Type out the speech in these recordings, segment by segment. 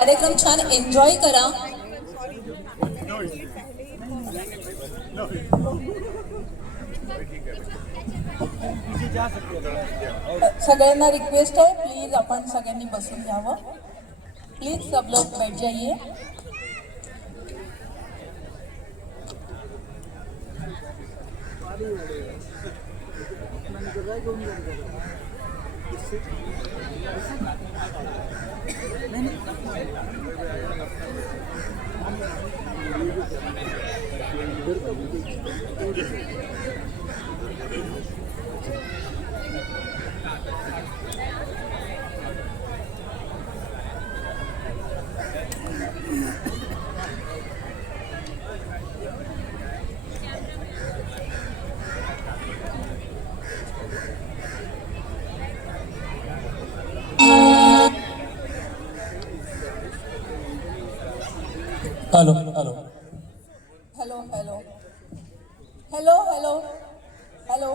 कार्यक्रम छान एन्जॉय करा। सगळ्यांना रिक्वेस्ट आहे, प्लीज आपण सगळ्यांनी बसून घ्यावं। प्लीज सब लोग बैठ जाइए। Hello hello hello hello hello hello hello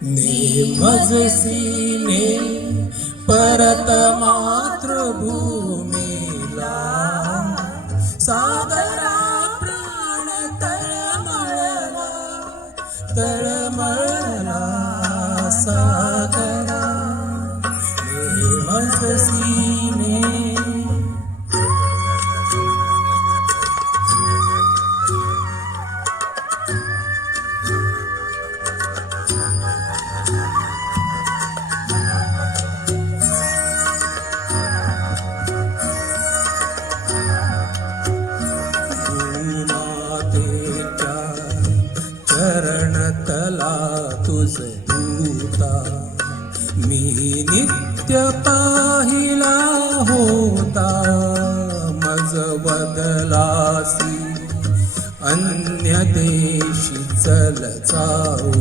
निमज सीने परत मातृभूमीला सागरा प्राण तळमळला सागरा निमज सीने चरणतला तुझ दूता मी नित्य पाहिला होता मज बदलासी अन्य देशी चल जाऊ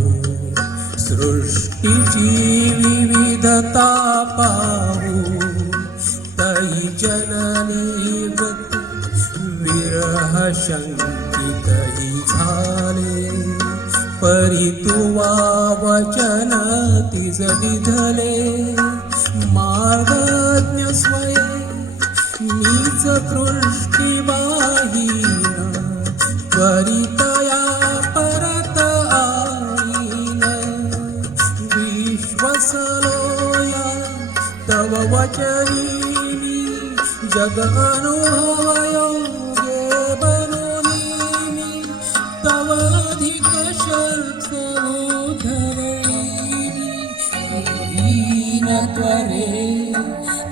सृष्टीची विविधता पाहू तई जननी वृत्ती विरह शंकितही झाले परी तुवा वचन तिज दिधले मार्गज्ञ स्वये नीच कृष्टिबाहीन त्वरितया परत आईन विश्वसलोया तव वचनी जग अनुभवयोगे बनोनी तव अधिक त्वरे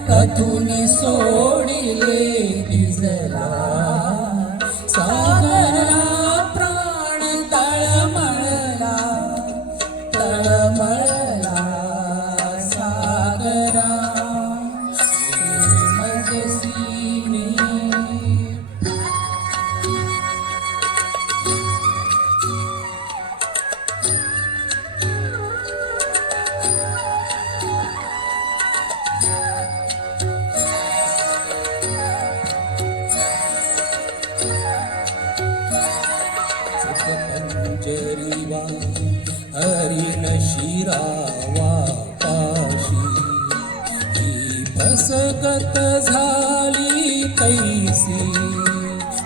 कथुनी सोडिले दिजला सागरा प्राण तळमळला सागरा मजसीने पंजरीवा हरिण शिरावा पाशी ही फसगत झाली तैसी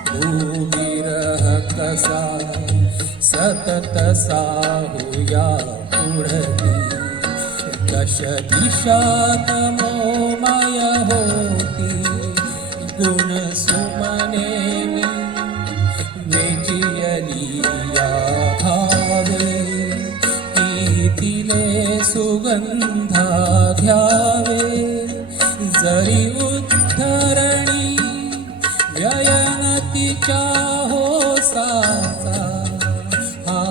भूविरह कसा सतत साहुया पुढती दश दिशात मोमाय होती गुण सुमने मेजियलिया भावे तिले सुगंधा घ्यावे जरी उद्धरणी व्ययनतीच्या होसाचा हा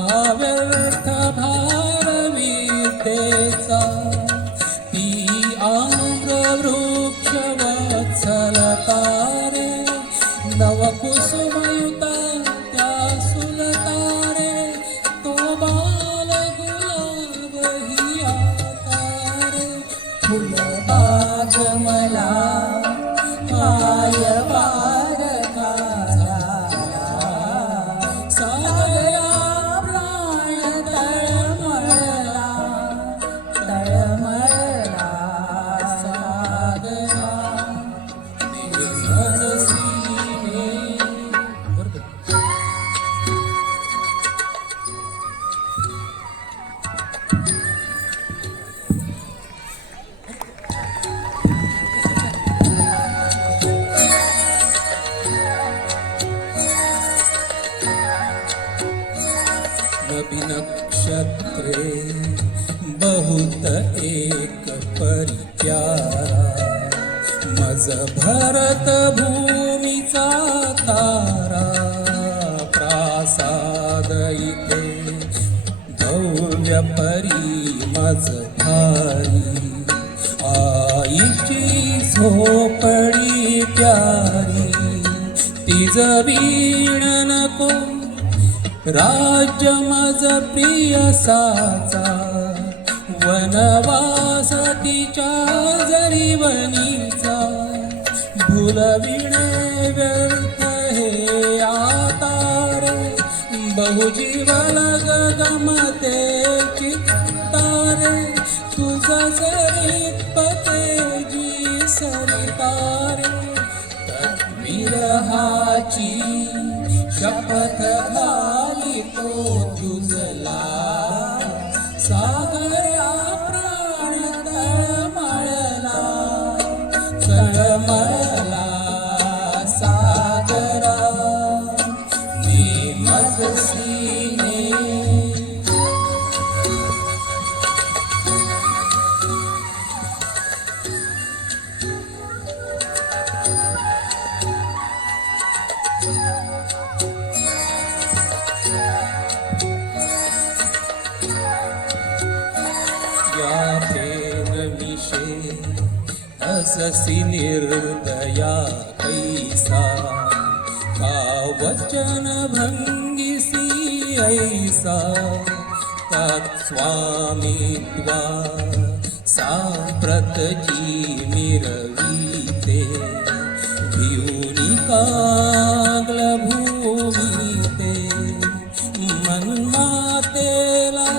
व्यर्थ भारवितेचा ती आम्रवृक्ष वत्सलता रे नवकुसुमयुता त्या सुलता रे तो बाल गुलाब ही आता रे फुलबाग मला काय वार सागरा प्राण तळमळला तळमळला सागरा निर्मजसीने. बरोबर. नभी नक्षत्रे बहुत एक परिप्यारा मज भरत भूमीचा तारा प्रासाद इथे भव्य परी मज भारी आईची झोपडी प्यारी तिज वीण नको राज्य मज प्रिय साचा वनवास तिच्या जरी वनीचा भुलविणे व्यर्थ हे आतार बहुजीवल गमते चित्तारे तुझ सरित पते जी सरितारे विरहाची शपथ घाली तो तुझला सागरा प्राण तळमळला तळमळला सागरा निर्मजसीने. या प्रेमविषे अससी निर्दया कैसा का वचन भंगिसी ऐसा तत्स्वामित्वा सांप्रत जी मिरवीते भिऊनी काग्ल भूमीते मन्मातेला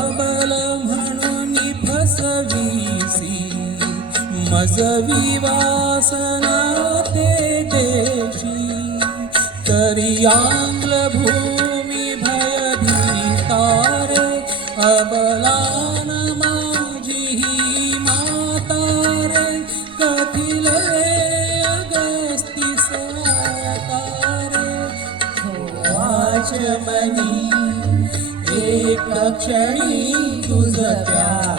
अबल म्हणून फसवीसी मज विवासना ते देशी तरी आंग्ल भूमी भयभीतारे अबलान माझी ही मातारे कथिल अगस्ती सातारे वाचमनी एक क्षणी तुझ प्यार